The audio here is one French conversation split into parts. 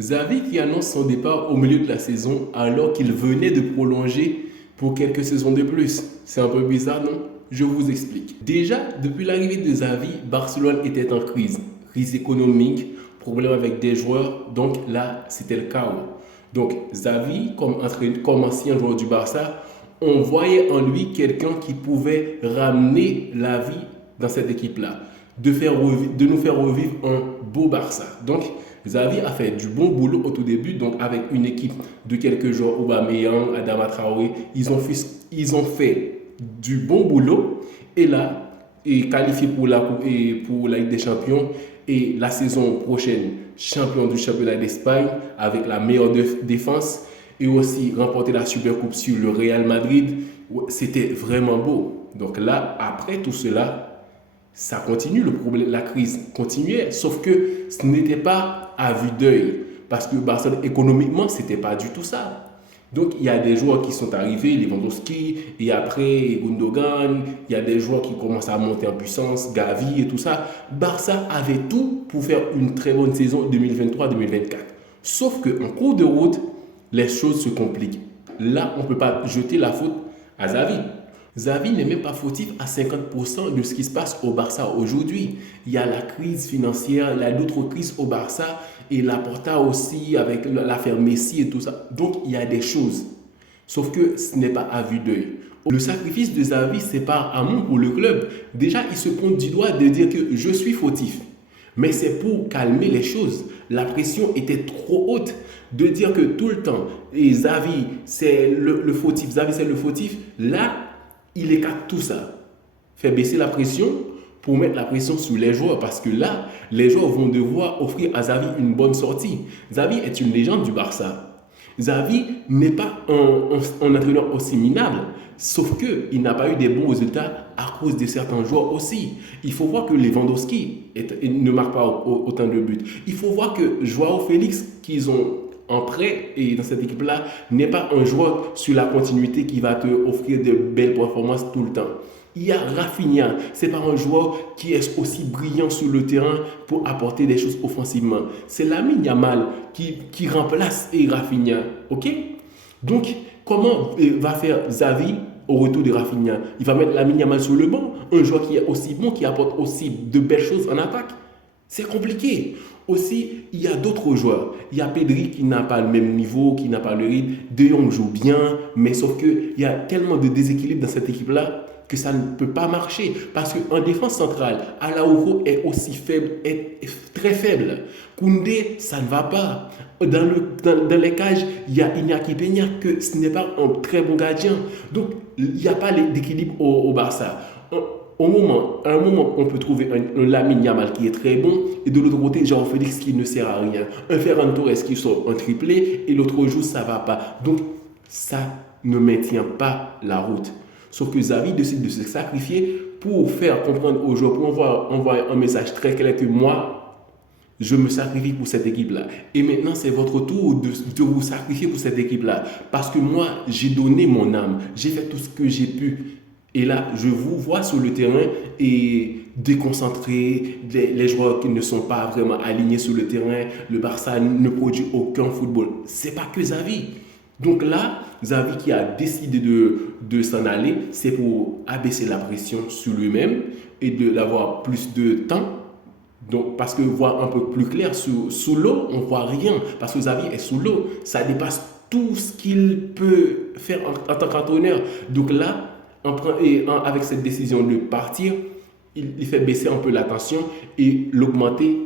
Xavi qui annonce son départ au milieu de la saison alors qu'il venait de prolonger pour quelques saisons de plus. C'est un peu bizarre, non? Je vous explique. Déjà, depuis l'arrivée de Xavi, Barcelone était en crise. Crise économique, problème avec des joueurs, donc là, c'était le chaos. Donc Xavi, comme ancien joueur du Barça, on voyait en lui quelqu'un qui pouvait ramener la vie dans cette équipe-là, de nous faire revivre un beau Barça. Donc Xavi a fait du bon boulot au tout début, donc avec une équipe de quelques joueurs, Aubameyang, Adama Traoré, ils ont fait du bon boulot et là, est qualifié pour la Ligue des Champions et la saison prochaine, champion du championnat d'Espagne avec la meilleure défense et aussi remporter la Supercoupe sur le Real Madrid. C'était vraiment beau. Donc là, après tout cela, ça continue, le problème, la crise continuait, sauf que ce n'était pas à vue d'œil, parce que Barcelone, économiquement, ce n'était pas du tout ça. Donc, il y a des joueurs qui sont arrivés, Lewandowski, et après Gundogan, il y a des joueurs qui commencent à monter en puissance, Gavi et tout ça. Barça avait tout pour faire une très bonne saison 2023-2024. Sauf qu'en cours de route, les choses se compliquent. Là, on ne peut pas jeter la faute à Xavi. Xavi n'est même pas fautif à 50% de ce qui se passe au Barça aujourd'hui. Il y a la crise financière, il y a d'autres crises au Barça et la Porta aussi avec l'affaire Messi et tout ça. Donc il y a des choses. Sauf que ce n'est pas à vue d'œil. Le sacrifice de Xavi, c'est par amour pour le club. Déjà, il se pointe du doigt de dire que je suis fautif. Mais c'est pour calmer les choses. La pression était trop haute de dire que tout le temps, et Xavi, c'est le fautif, Xavi, c'est le fautif. Là, il écarte tout ça, fait baisser la pression pour mettre la pression sur les joueurs parce que là, les joueurs vont devoir offrir à Xavi une bonne sortie. Xavi est une légende du Barça. Xavi n'est pas un entraîneur aussi minable, sauf qu'il n'a pas eu des bons résultats à cause de certains joueurs aussi. Il faut voir que Lewandowski ne marque pas autant de buts. Il faut voir que Joao Félix, qu'ils ont en prêt et dans cette équipe-là, n'est pas un joueur sur la continuité qui va te offrir de belles performances tout le temps. Il y a Rafinha, c'est pas un joueur qui est aussi brillant sur le terrain pour apporter des choses offensivement. C'est Lamine Yamal qui remplace Rafinha, ok? Donc, comment va faire Xavi au retour de Rafinha? Il va mettre Lamine Yamal sur le banc, un joueur qui est aussi bon, qui apporte aussi de belles choses en attaque. C'est compliqué. Aussi, il y a d'autres joueurs. Il y a Pedri qui n'a pas le même niveau, qui n'a pas le rythme. De Jong joue bien, mais sauf qu'il y a tellement de déséquilibre dans cette équipe-là que ça ne peut pas marcher. Parce qu'en défense centrale, Araujo est aussi faible, est très faible. Koundé, ça ne va pas. Dans les cages, il y a Iñaki Peña, que ce n'est pas un très bon gardien. Donc, il n'y a pas d'équilibre au Barça. À un moment, on peut trouver un Lamine Yamal qui est très bon, et de l'autre côté, João Félix qui ne sert à rien. Un Ferran Torres qui sort un triplé, et l'autre jour, ça ne va pas. Donc, ça ne maintient pas la route. Sauf que Xavi décide de se sacrifier pour faire comprendre aux joueurs, pour envoyer un message très clair que moi, je me sacrifie pour cette équipe-là. Et maintenant, c'est votre tour de vous sacrifier pour cette équipe-là. Parce que moi, j'ai donné mon âme. J'ai fait tout ce que j'ai pu. Et là, je vous vois sur le terrain et déconcentré, les joueurs qui ne sont pas vraiment alignés sur le terrain, le Barça ne produit aucun football. C'est pas que Xavi. Donc là, Xavi qui a décidé de s'en aller, c'est pour abaisser la pression sur lui-même et d'avoir plus de temps. Donc, parce que voir un peu plus clair sous l'eau, on ne voit rien. Parce que Xavi est sous l'eau. Ça dépasse tout ce qu'il peut faire en tant qu'entraîneur. Donc là, avec cette décision de partir, il fait baisser un peu la tension et l'augmenter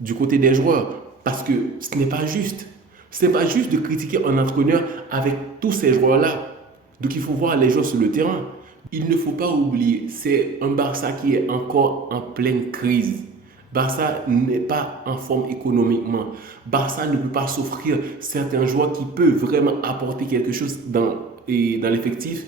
du côté des joueurs. Parce que ce n'est pas juste. Ce n'est pas juste de critiquer un entraîneur avec tous ces joueurs-là. Donc il faut voir les joueurs sur le terrain. Il ne faut pas oublier, c'est un Barça qui est encore en pleine crise. Barça n'est pas en forme économiquement. Barça ne peut pas s'offrir certains joueurs qui peuvent vraiment apporter quelque chose dans l'effectif.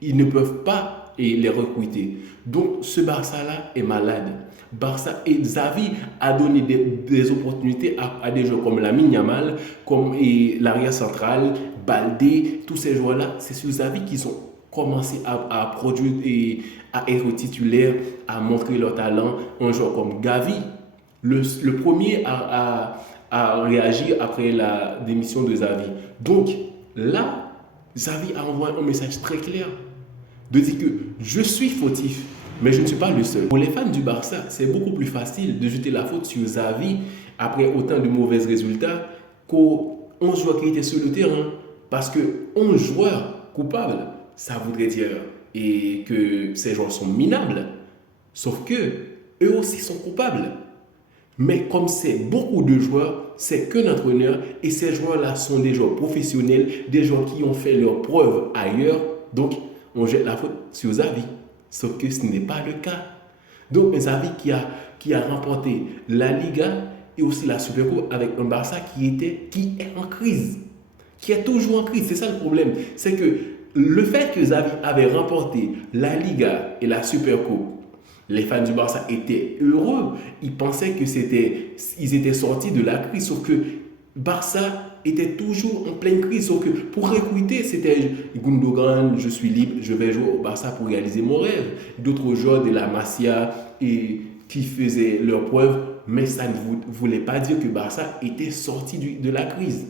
Ils ne peuvent pas les recruter. Donc ce Barça-là est malade. Barça et Xavi a donné des opportunités à des joueurs comme Lamine Yamal, comme l'arrière central, Baldé, tous ces joueurs-là. C'est sur Xavi qu'ils ont commencé à produire et à être titulaires, à montrer leur talent. Un joueur comme Gavi, le premier à a réagi après la démission de Xavi. Donc là, Xavi a envoyé un message très clair de dire que je suis fautif, mais je ne suis pas le seul. Pour les fans du Barça, c'est beaucoup plus facile de jeter la faute sur Xavi après autant de mauvais résultats qu'aux 11 joueurs qui étaient sur le terrain. Parce que 11 joueurs coupables, ça voudrait dire et que ces joueurs sont minables. Sauf que eux aussi sont coupables. Mais comme c'est beaucoup de joueurs, c'est qu'un entraîneur et ces joueurs-là sont des joueurs professionnels, des joueurs qui ont fait leurs preuves ailleurs. Donc, on jette la faute sur Xavi. Sauf que ce n'est pas le cas. Donc, un Xavi qui a remporté la Liga et aussi la Supercoupe avec un Barça qui est en crise. Qui est toujours en crise. C'est ça le problème. C'est que le fait que Xavi avait remporté la Liga et la Supercoupe, les fans du Barça étaient heureux. Ils pensaient ils étaient sortis de la crise. Sauf que Barça était toujours en pleine crise. Sauf que pour recruter, c'était Gundogan, je suis libre, je vais jouer au Barça pour réaliser mon rêve. D'autres joueurs de la Masia et qui faisaient leurs preuves, mais ça ne voulait pas dire que Barça était sorti de la crise.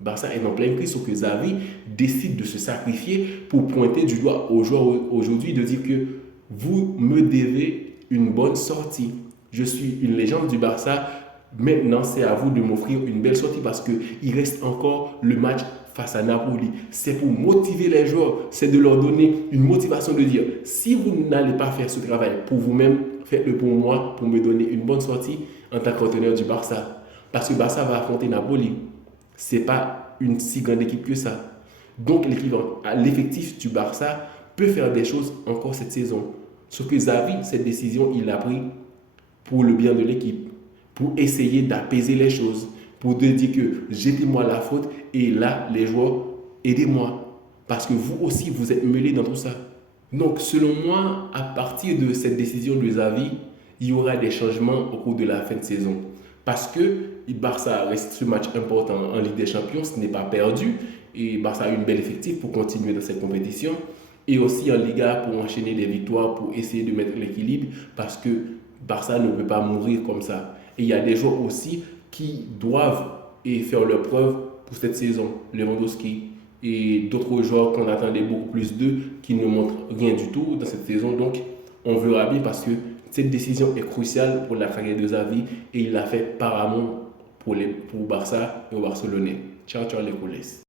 Barça est en pleine crise, sauf que Xavi décide de se sacrifier pour pointer du doigt aux joueurs aujourd'hui, de dire que vous me devez une bonne sortie. Je suis une légende du Barça. Maintenant, c'est à vous de m'offrir une belle sortie parce qu'il reste encore le match face à Napoli. C'est pour motiver les joueurs, c'est de leur donner une motivation de dire si vous n'allez pas faire ce travail pour vous-même, faites-le pour moi, pour me donner une bonne sortie en tant qu'entraîneur du Barça. Parce que Barça va affronter Napoli. Ce n'est pas une si grande équipe que ça. Donc, l'effectif du Barça peut faire des choses encore cette saison. Sauf que Xavi, cette décision, il l'a pris pour le bien de l'équipe, pour essayer d'apaiser les choses, pour dire que jetez-moi la faute et là, les joueurs, aidez-moi. Parce que vous aussi, vous êtes mêlés dans tout ça. Donc, selon moi, à partir de cette décision de Xavi, il y aura des changements au cours de la fin de saison. Parce que Barça reste ce match important en Ligue des Champions, ce n'est pas perdu. Et Barça a une belle effectif pour continuer dans cette compétition. Et aussi en Liga pour enchaîner des victoires, pour essayer de mettre l'équilibre. Parce que Barça ne peut pas mourir comme ça. Et il y a des joueurs aussi qui doivent faire leur preuve pour cette saison. Lewandowski et d'autres joueurs qu'on attendait beaucoup plus d'eux qui ne montrent rien du tout dans cette saison. Donc, on verra bien parce que cette décision est cruciale pour la carrière de Xavi et il l'a fait par amour pour Barça et aux Barcelonais. Ciao, ciao les coulisses.